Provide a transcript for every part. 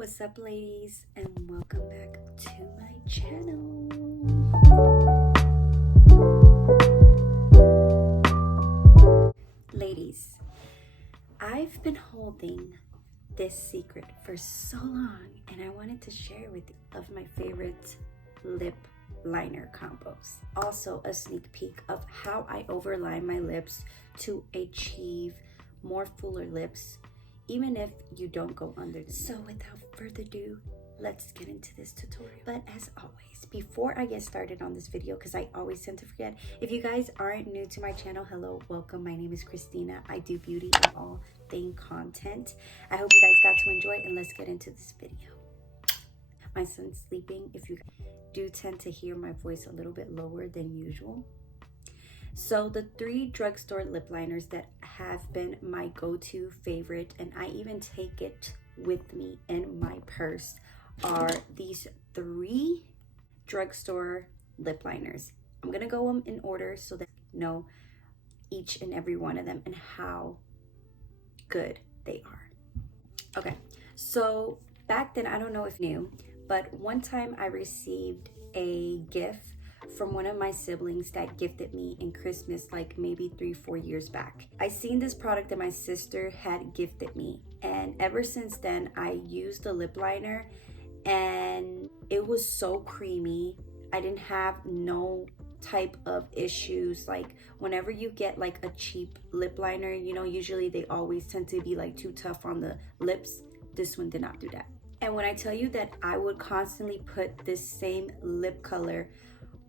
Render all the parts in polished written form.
What's up, ladies, and welcome back to my channel. Ladies, I've been holding this secret for so long, and I wanted to share with you of my favorite lip liner combos. Also, a sneak peek of how I overline my lips to achieve more fuller lips, even if you don't go under. So without further ado, let's get into this tutorial. But as always, before I get started on this video, because I always tend to forget, if you guys aren't new to my channel, hello, welcome. My name is Christina. I do beauty and all thing content. I hope you guys got to enjoy, and let's get into this video. My son's sleeping. If you do tend to hear my voice a little bit lower than usual. So the three drugstore lip liners that have been my go-to favorite, and I even take it with me in my purse, are these three drugstore lip liners. I'm gonna go in order so that you know each and every one of them and how good they are. Okay, so back then, I don't know if you knew, but one time I received a gift from one of my siblings that gifted me in Christmas, like maybe 3-4 years back. I seen this product that my sister had gifted me, and ever since then I used the lip liner, and it was so creamy. I didn't have no type of issues. Like whenever you get like a cheap lip liner, you know, usually they always tend to be like too tough on the lips. This one did not do that. And when I tell you that I would constantly put this same lip color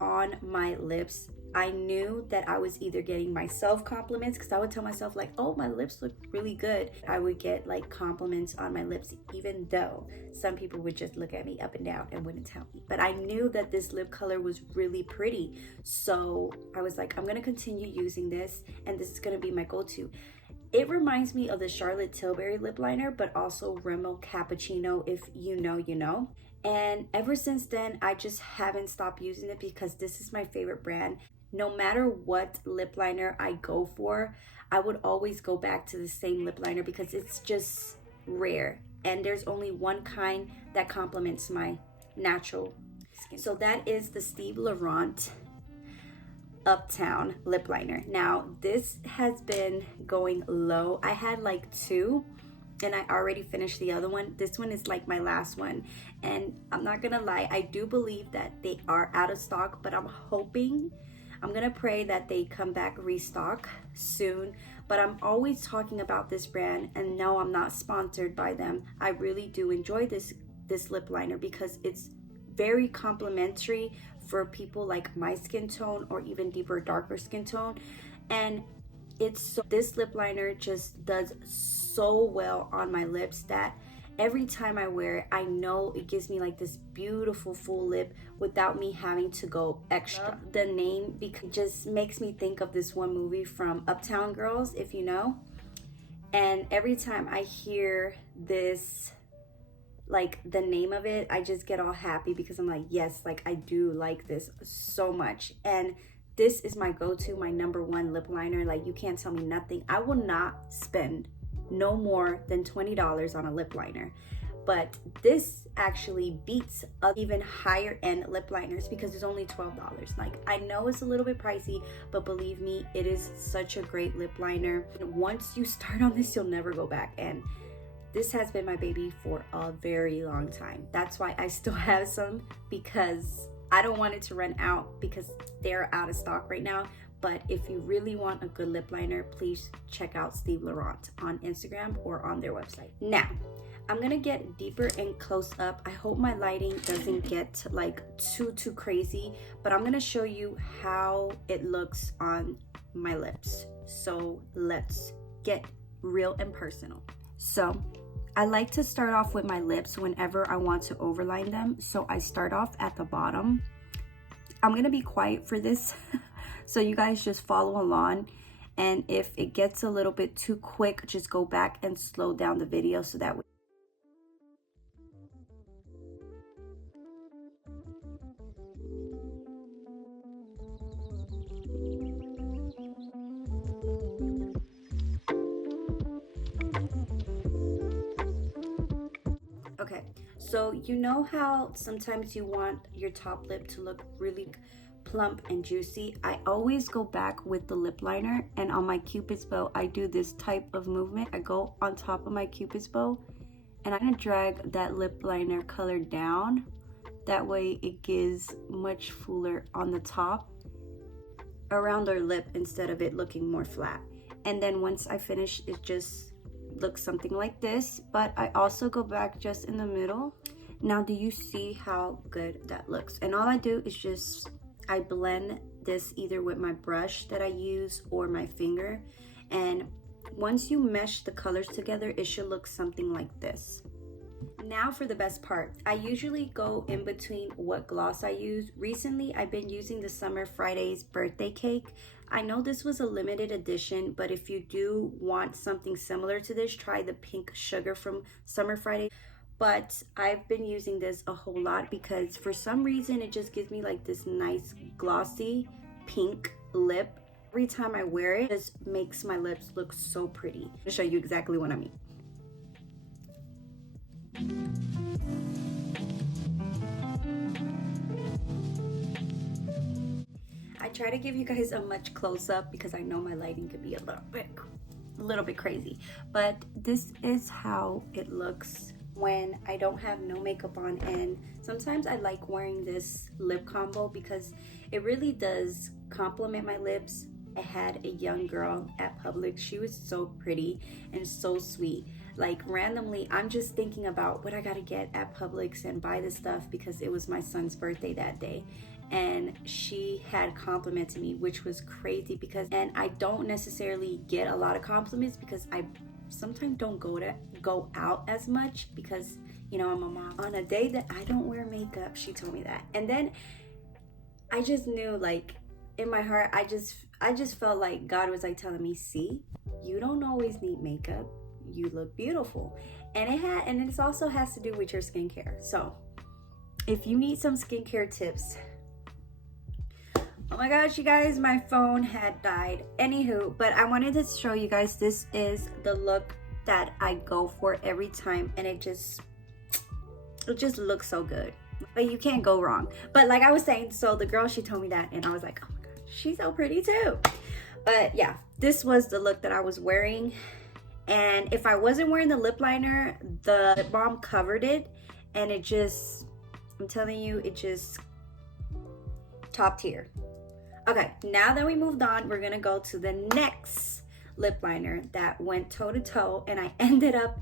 on my lips, I knew that I was either getting myself compliments, because I would tell myself like, oh, my lips look really good. I would get like compliments on my lips, even though some people would just look at me up and down and wouldn't tell me. But I knew that this lip color was really pretty. So I was like, I'm gonna continue using this, and this is gonna be my go-to. It reminds me of the Charlotte Tilbury lip liner, but also Rimmel Cappuccino. If you know, you know. And ever since then, I just haven't stopped using it because this is my favorite brand. No matter what lip liner I go for, I would always go back to the same lip liner because it's just rare. And there's only one kind that complements my natural skin. So that is the Steve Laurent Uptown lip liner. Now, this has been going low. I had like two, and I already finished the other one. This one is like my last one, and I'm not gonna lie, I do believe that they are out of stock, but I'm gonna pray that they come back restock soon. But I'm always talking about this brand, and no, I'm not sponsored by them. I really do enjoy this lip liner because it's very complimentary for people like my skin tone or even deeper, darker skin tone. And this lip liner just does so well on my lips that every time I wear it, I know it gives me like this beautiful full lip without me having to go extra. The name because it just makes me think of this one movie from Uptown Girls, if you know. And every time I hear this, like the name of it, I just get all happy because I'm like, yes, like I do like this so much. And this is my go-to, my number one lip liner. Like you can't tell me nothing. I will not spend no more than $20 on a lip liner. But this actually beats even higher end lip liners because it's only $12. Like I know it's a little bit pricey, but believe me, it is such a great lip liner. And once you start on this, you'll never go back. And this has been my baby for a very long time. That's why I still have some, because I don't want it to run out because they're out of stock right now. But if you really want a good lip liner, please check out Steve Laurent on Instagram or on their website. Now, I'm gonna get deeper and close up. I hope my lighting doesn't get like too crazy, but I'm gonna show you how it looks on my lips. So let's get real and personal. So I like to start off with my lips whenever I want to overline them. So I start off at the bottom. I'm gonna be quiet for this so you guys just follow along. And if it gets a little bit too quick, just go back and slow down the video so that way. Okay, So you know how sometimes you want your top lip to look really plump and juicy? I always go back with the lip liner, and on my cupid's bow I do this type of movement. I go on top of my cupid's bow and I'm gonna drag that lip liner color down. That way it gives much fuller on the top around our lip instead of it looking more flat. And then once I finish, it just looks something like this, but I also go back just in the middle. Now do you see how good that looks? And all I do is just I blend this either with my brush that I use or my finger, and once you mesh the colors together, it should look something like this. Now for the best part, I usually go in between what gloss I use. Recently, I've been using the Summer Fridays birthday cake. I know this was a limited edition, but if you do want something similar to this, try the pink sugar from Summer Friday. But I've been using this a whole lot because for some reason, it just gives me like this nice glossy pink lip. Every time I wear it, it just makes my lips look so pretty. I'll show you exactly what I mean. I try to give you guys a much close-up because I know my lighting could be a little bit crazy, but this is how it looks when I don't have no makeup on. And sometimes I like wearing this lip combo because it really does complement my lips. I had a young girl at Publix. She was so pretty and so sweet. Like randomly, I'm just thinking about what I gotta get at Publix and buy this stuff because it was my son's birthday that day. And she had complimented me, which was crazy because, and I don't necessarily get a lot of compliments because I sometimes don't go out as much because, you know, I'm a mom. On a day that I don't wear makeup, she told me that. And then I just knew, like, in my heart, I just felt like God was like telling me, see, you don't always need makeup. You look beautiful. And it also has to do with your skincare. So if you need some skincare tips, oh my gosh, you guys, my phone had died. Anywho, but I wanted to show you guys, this is the look that I go for every time, and it just looks so good. But you can't go wrong. But like I was saying, so the girl, she told me that, and I was like, oh my gosh, she's so pretty too. But yeah, this was the look that I was wearing. And if I wasn't wearing the lip liner, the lip balm covered it, and it just, I'm telling you, it just top tier. Okay, now that we moved on, we're gonna go to the next lip liner that went toe to toe, and I ended up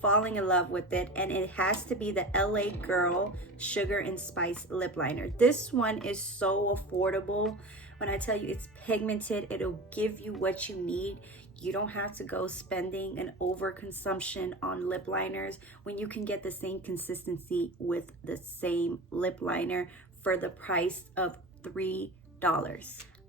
falling in love with it, and it has to be the LA Girl Sugar and Spice lip liner. This one is so affordable. When I tell you it's pigmented, it'll give you what you need. You don't have to go spending an overconsumption on lip liners when you can get the same consistency with the same lip liner for the price of $3.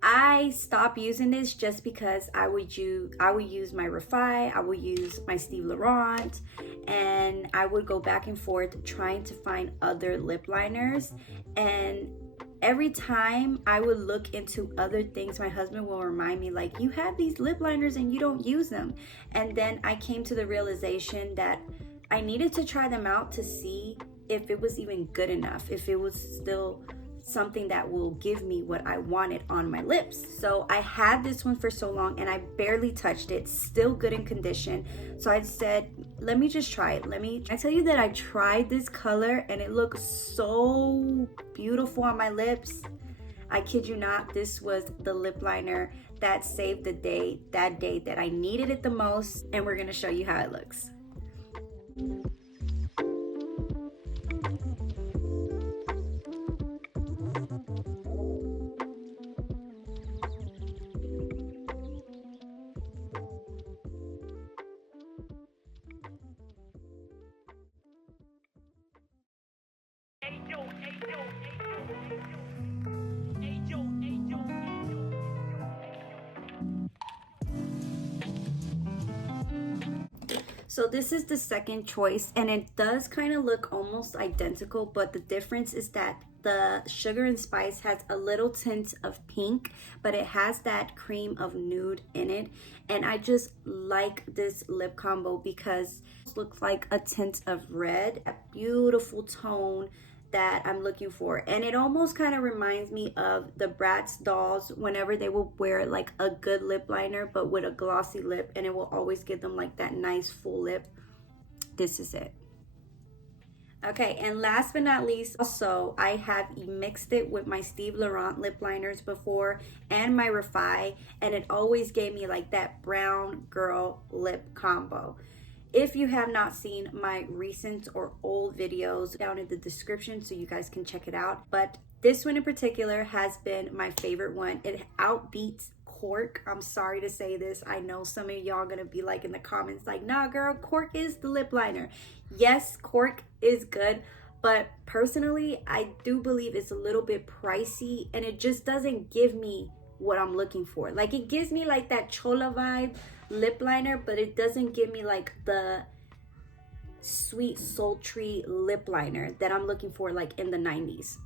I stopped using this just because I would use my Refi, I would use my Steve Laurent, and I would go back and forth trying to find other lip liners. And every time I would look into other things, my husband will remind me, like, you have these lip liners and you don't use them. And then I came to the realization that I needed to try them out to see if it was even good enough, if it was still something that will give me what I wanted on my lips. So I had this one for so long and I barely touched it, still good in condition. So I said, let me just try it. I tell you that I tried this color and it looks so beautiful on my lips. I kid you not, this was the lip liner that saved the day, that day that I needed it the most. And we're gonna show you how it looks. So this is the second choice, and it does kind of look almost identical, but the difference is that the Sugar and Spice has a little tint of pink, but it has that cream of nude in it. And I just like this lip combo because it looks like a tint of red, a beautiful tone that I'm looking for. And it almost kind of reminds me of the Bratz dolls whenever they will wear like a good lip liner but with a glossy lip, and it will always give them like that nice full lip. This is it. Okay, and last but not least, also I have mixed it with my Steve Laurent lip liners before and my Refi, and it always gave me like that brown girl lip combo. If you have not seen my recent or old videos, down in the description so you guys can check it out. But this one in particular has been my favorite one. It outbeats Cork. I'm sorry to say this. I know some of y'all gonna be like in the comments like, nah girl, Cork is the lip liner. Yes, Cork is good, but personally, I do believe it's a little bit pricey and it just doesn't give me what I'm looking for. Like, it gives me like that chola vibe lip liner, but it doesn't give me like the sweet sultry lip liner that I'm looking for like in the 90s.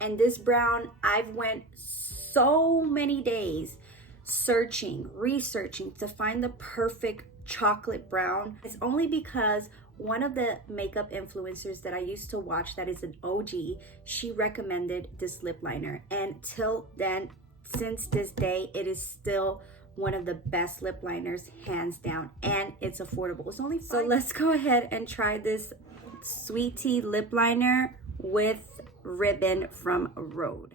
And this brown, I've went so many days searching, researching to find the perfect chocolate brown. It's only because one of the makeup influencers that I used to watch, that is an OG, she recommended this lip liner, and till then, since this day, it is still one of the best lip liners, hands down, and it's affordable. It's only $5. So let's go ahead and try this Sweet Tea lip liner with Ribbon from Rhode.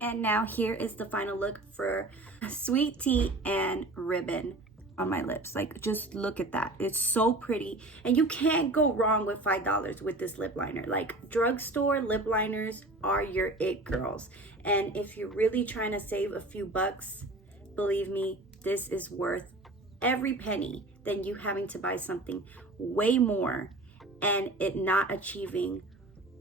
And now here is the final look for Sweet Tea and Ribbon on my lips. Like, just look at that. It's so pretty. And you can't go wrong with $5 with this lip liner. Like, drugstore lip liners are your it girls. And if you're really trying to save a few bucks, believe me, this is worth every penny than you having to buy something way more and it not achieving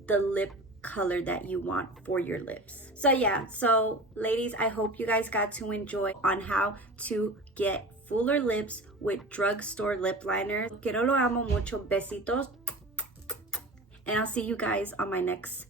the lip color that you want for your lips. So yeah, so ladies, I hope you guys got to enjoy on how to get fuller lips with drugstore lip liners. Quiero lo amo mucho. Besitos. And I'll see you guys on my next